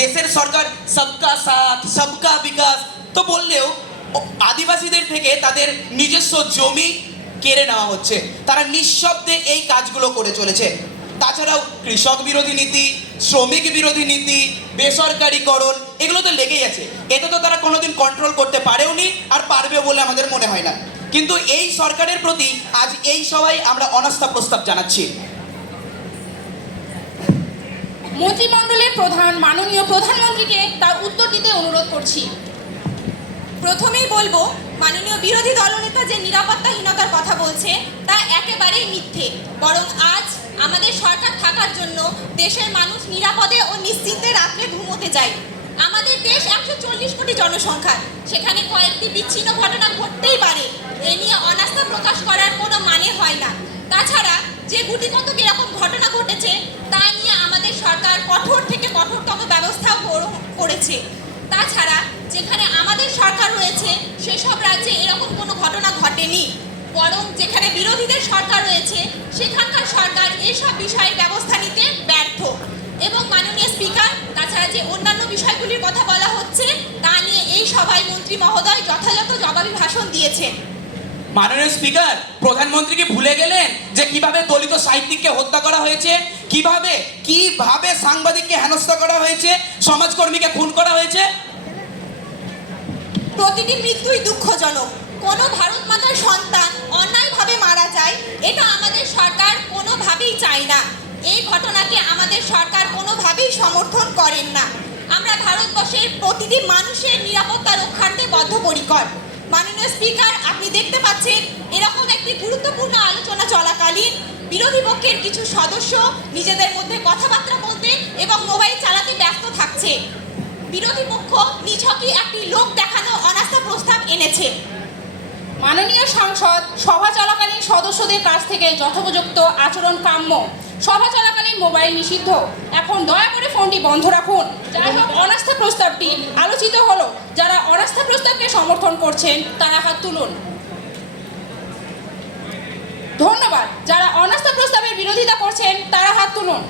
দেশের সরকার সবকা সাথ, সবকা বিকাশ। তো বললেও আদিবাসীদের থেকে তাদের নিজস্ব জমি কেড়ে নেওয়া হচ্ছে। তারা নিঃশব্দে এই কাজগুলো করে চলেছে। তাছাড়াও কৃষক বিরোধী নীতি, শ্রমিক বিরোধী নীতি, বেসরকারীকরণ, এগুলো তো লেগেই আছে। এটা তো তারা কোনোদিন কন্ট্রোল করতে পারেওনি আর পারবে বলে আমাদের মনে হয় না। কিন্তু এই সরকারের প্রতি আজ এই সবাই আমরা অনাস্থা প্রস্তাব জানাচ্ছি। মন্ত্রিমণ্ডলের প্রধান, মাননীয় প্রধানমন্ত্রীকে তার উত্তর দিতে অনুরোধ করছি। প্রথমেই বলব, মাননীয় বিরোধী দলনেতা যে নিরাপত্তাহীনতার কথা বলছে, তা একেবারেই মিথ্যে। বরং আজ আমাদের সরকার থাকার জন্য দেশের মানুষ নিরাপদে ও নিশ্চিন্তে রাত্রে ঘুমোতে যায়। আমাদের দেশ একশো চল্লিশ কোটি জনসংখ্যা সেখানে কয়েকটি বিচ্ছিন্ন ঘটনা ঘটতেই পারে। এ নিয়ে অনাস্থা প্রকাশ করার কোনো মানে হয় না। তাছাড়া যে গুটি কতক এরকম ঘটনা করেছে। তাছাড়া যেখানে আমাদের সরকার রয়েছে, সেসব রাজ্যে এরকম কোনো ঘটনা ঘটেনি। বরং যেখানে বিরোধীদের সরকার রয়েছে, সেখানকার সরকার এসব বিষয়ে ব্যবস্থা নিতে ব্যর্থ। এবং মাননীয় স্পিকার, তাছাড়া যে অন্যান্য বিষয়গুলির কথা বলা হচ্ছে, তা নিয়ে এই সভায় মন্ত্রী মহোদয় যথাযথ জবাবি ভাষণ দিয়েছেন। মাননীয় স্পিকার, প্রধানমন্ত্রী কি ভুলে গেলেন? সাহিত্যিককে হত্যা করা হয়েছে। কীভাবে কীভাবে সাংবাদিককে হেনস্থা করা হয়েছে, সমাজকর্মীকে খুন করা হয়েছে? প্রতিটি মৃত্যুই দুঃখজনক। কোনো ভারত মাতার সন্তান অন্যায়ভাবে মারা যায়, এটা আমাদের সরকার কোনোভাবেই চায় না। এই ঘটনাকে আমাদের সরকার কোনোভাবেই সমর্থন করেন না। আমরা ভারতবর্ষের প্রতিটি মানুষের নিরাপত্তা রক্ষার্থে বদ্ধপরিকর। মাননীয় স্পিকার, আপনি দেখতে পাচ্ছেন, এরকম একটি গুরুত্বপূর্ণ আলোচনা চলাকালীন বিরোধী পক্ষের কিছু সদস্য নিজেদের মধ্যে কথাবার্তা বলতে এবং মোবাইল চালাতে ব্যস্ত থাকছে। বিরোধী পক্ষ নিছকই একটি লোক দেখানো অনাস্থা প্রস্তাব এনেছে। মাননীয় সাংসদ, সভা চলাকালীন সদস্যদের কাছ থেকে যথোপযুক্ত আচরণ কাম্য। সভা চলাকালীন মোবাইল নিষিদ্ধ। এখন দয়া করে ফোনটি বন্ধ রাখুন। যাই হোক, অনাস্থা প্রস্তাবটি আলোচিত হলো। যারা অনাস্থা প্রস্তাবকে সমর্থন করছেন, তারা হাত তুলুন। ধন্যবাদ। যারা অনাস্থা প্রস্তাবের বিরোধিতা করছেন, তারা হাত তুলুন।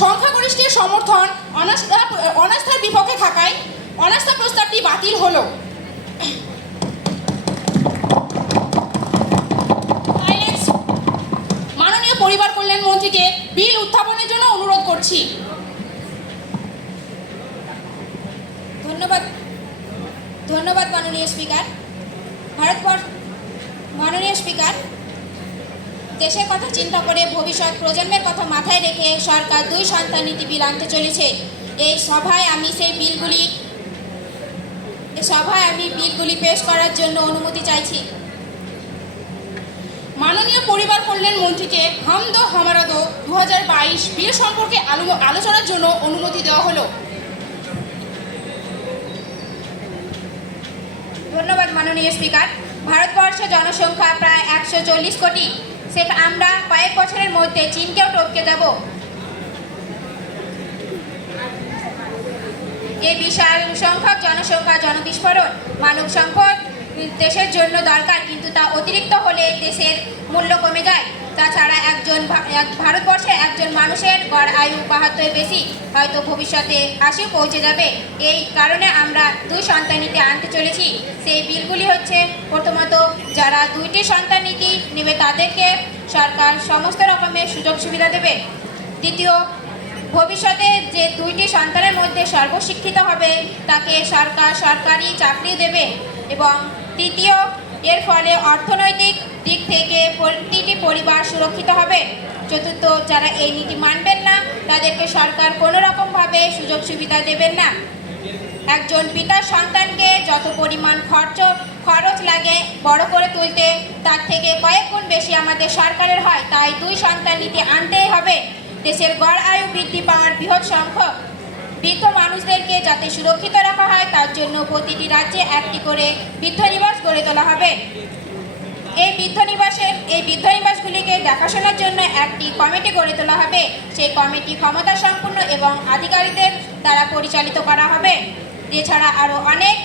সংখ্যাগরিষ্ঠের সমর্থন অনাস্থা অনাস্থার বিপক্ষে থাকায় অনাস্থা প্রস্তাবটি বাতিল হলো Silence. মাননীয় পরিবার কল্যাণ মন্ত্রীকে বিল উত্থাপনের জন্য অনুরোধ করছি। ধন্যবাদ। ধন্যবাদ মাননীয় স্পিকার। ভারতবর্ষ, মাননীয় স্পিকার, দেশের কথা চিন্তা করে ভবিষ্যৎ প্রজন্মের কথা মাথায় রেখে সরকার দুই সন্তান নীতি বিল আনতে চলেছে। এই সভায় আমি সেই বিলগুলি সভায় আমি বিলগুলি পেশ করার জন্য অনুমতি চাইছি। মাননীয় পরিবার কল্যাণ মন্ত্রীকে হাম দো হামারা দো হাজার বাইশ বিল সম্পর্কে আলো- আলোচনার জন্য অনুমতি দেওয়া হলো। ধন্যবাদ মাননীয় স্পিকার। ভারতবর্ষের জনসংখ্যা প্রায় একশো চল্লিশ কোটি। সে আমরা কয়েক বছরের মধ্যে চীনকেও টপকে যাব এই বিশাল সংখ্যক জনসংখ্যা, জনবিস্ফোরণ, মানব সম্পদ দেশের জন্য দরকার, কিন্তু তা অতিরিক্ত হলে দেশের মূল্য কমে যায়। তাছাড়া একজন এক- ভারতবর্ষে একজন মানুষের গড় আয়ু বাহাত্তর বেশি, হয়তো ভবিষ্যতে আশিও পৌঁছে যাবে। এই কারণে আমরা দুই সন্তান নীতি আনতে চলেছি। সেই বিলগুলি হচ্ছে, প্রথমত, যারা দুইটি সন্তান নীতি নেবে তাদেরকে সরকার সমস্ত রকমের সুযোগ সুবিধা দেবে। দ্বিতীয়, ভবিষ্যতে যে দুইটি সন্তানের মধ্যে সর্বশিক্ষিত হবে, তাকে সরকার সরকারি চাকরি দেবে এবং তৃতীয়, এর ফলে অর্থনৈতিক দিক থেকে প্রতিটি পরিবার সুরক্ষিত হবে। চতুর্থ, যারা এই নীতি মানবেন না, তাদেরকে সরকার কোনো রকমভাবে সুযোগ সুবিধা দেবেন না। একজন পিতার সন্তানকে যত পরিমাণ খরচ খরচ লাগে বড় করে তুলতে, তার থেকে কয়েক গুণ বেশি আমাদের সরকারের হয়। তাই দুই সন্তান নীতি আনতেই হবে। দেশের গড় আয়ু বৃদ্ধি পাওয়ার বৃহৎ সংখ্যক বৃদ্ধ মানুষদেরকে যাতে সুরক্ষিত রাখা হয়, তার জন্য প্রতিটি রাজ্যে একটি করে বৃদ্ধ নিবাস গড়ে তোলা হবে। এই বৃদ্ধ নিবাসের এই বৃদ্ধ নিবাসগুলিকে দেখাশোনার জন্য একটি কমিটি গড়ে তোলা হবে। সেই কমিটি ক্ষমতা সম্পন্ন এবং আধিকারিকদের দ্বারা পরিচালিত করা হবে। এছাড়া আরও অনেক